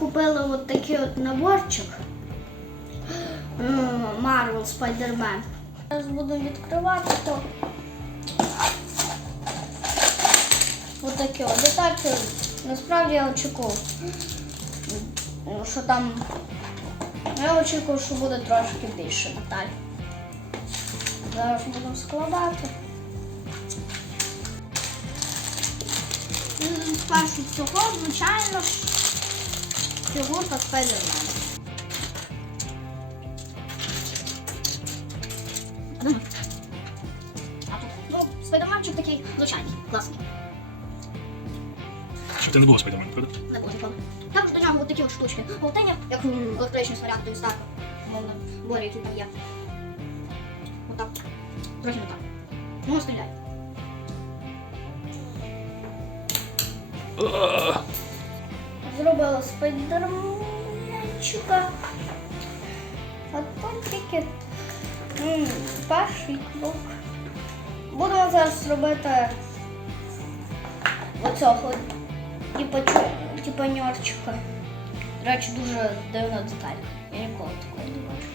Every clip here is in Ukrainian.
День. От такий от наборчик. Marvel Spider-Man. Зараз буду відкривати то. Ось от детальки. Насправді я очікував, що там. Я очікував, що буде трошки більше деталь. Зараз будемо складати. М, Спершу цього, звичайно А тут, ну, спайдерменчик такий звичайний, класний. Щоб це не було спайдермен, правда? Не було ніколи. Також до нього от такі от штучки. Полтиня, як м, електричний снаряд до Старка. Мовно, борі, який там є. Отак. Трохи не так. Ну, стріляй. Зробила спайдерменчика. А тут тільки м, перший крок. Будемо зараз робити оцього типа, чу- типа ньорчика. До речі, дуже дивна деталь. Я ніколи такого не бачу.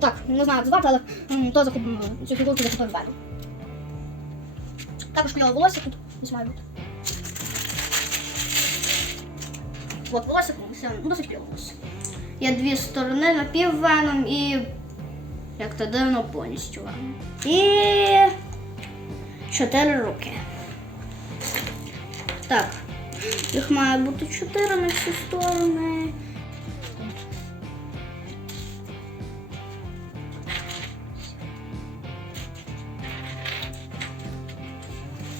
Так, не знаю, як звати, але м, то захоп... м, цю фігурку захопив Бен. Також кльове волосся тут десь має бути. От волосся, ну досить волосся. Є дві сторони напіввеном і як то дивно повністю веном. І чотири руки. Так, їх має бути чотири на всі сторони.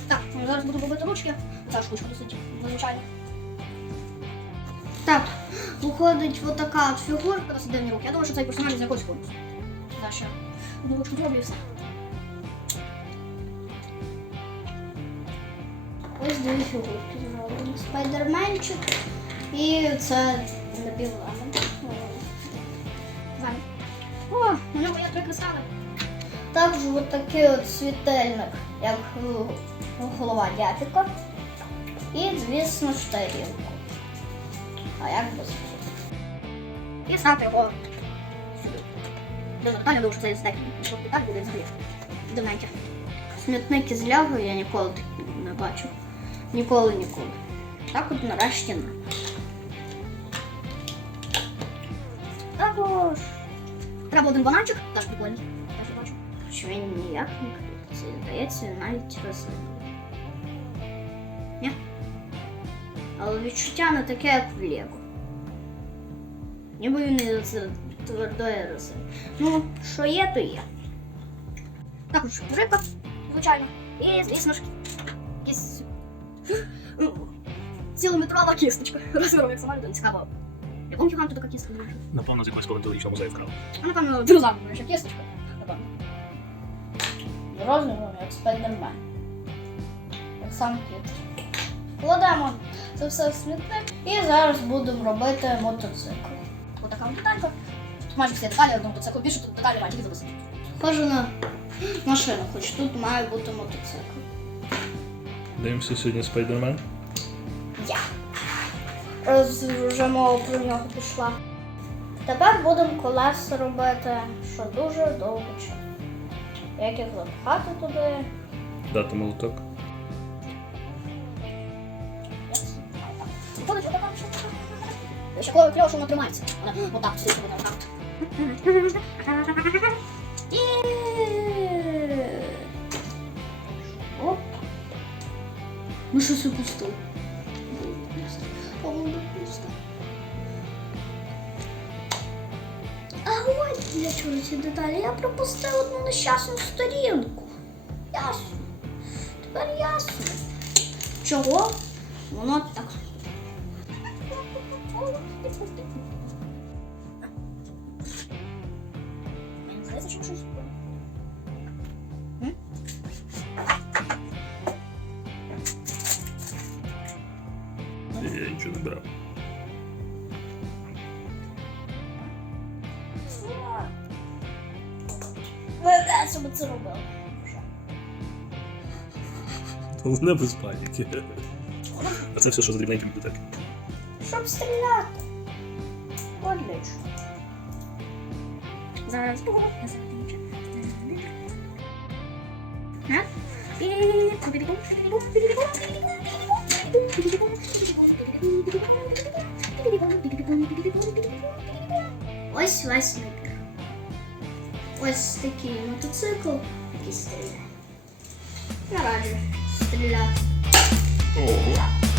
Так, ну, зараз буду робити ручки. Ця штучка досить надзвичайна. Так, виходить от така от фігурка, досить дивні руки. Я думаю, що цей персонаж з якоїсь конкурсу. Наша ручку зроблю все. Ось дві фігурки зроблені. Спайдерменчик і це напівлемон. О, у нього є три кристали. Також от такий от світильник, як е, голова дятика. І, звісно, ж тарілку. А як без цього? І стати його сюди. До Наталя, думаю, що це стек. Так буде взагалі. Дивненьке. Смітники з лягою я ніколи так не бачив. Ніколи, ніколи. Так от нарешті на. Також. Треба один бананчик, теж прикольний. Теж я бачу. Що він ніяк не крутиться. Здається, він навіть рослинний. Ні? Але відчуття не таке, як в Лего. Ніби він не з твердої роси. Ну, що є, то є. Також рибка, звичайно. І, звісно ж, якісь ну, цілометрова кісточка. Розміром як сама людина. Цікаво. В якому гіганту така кістка дуже? Напевно, з якогось палеонтологічного музею вкрали. А напевно, динозавр, ще кісточка. Напевно. Розміром як спайдермен. Як сам кіт. Кладемо це все в смітник і зараз будемо робити мотоцикл. Отака от. Тут майже всі деталі, одному мотоциклу більше тут деталі має тільки записати. Схоже на машину, хоч тут має бути мотоцикл. Дивимося сьогодні спайдермен. Я. Раз вже мова про нього пішла. Тепер будемо колеса робити, що дуже довго часу. Як їх запхати туди. Дати молоток. Ще коли кльово, що воно тримається. Вона отак стоїть буде отак. І- Оп. Ну щось упустив. А ось для чого ці деталі. Я пропустив одну нещасну сторінку. Ясно. Тепер ясно. Чого? Воно так. Мені здається, що щось. М? Я нічого не брав. Ви де себе це робили? Головне без паніки. А це все, що за дрібненькі бібліотеки. Щоб стріляти. От для чого. Зараз. Ось весь набір. Ось такий мотоцикл, який стріляє. Я раджу стріляти. Ого.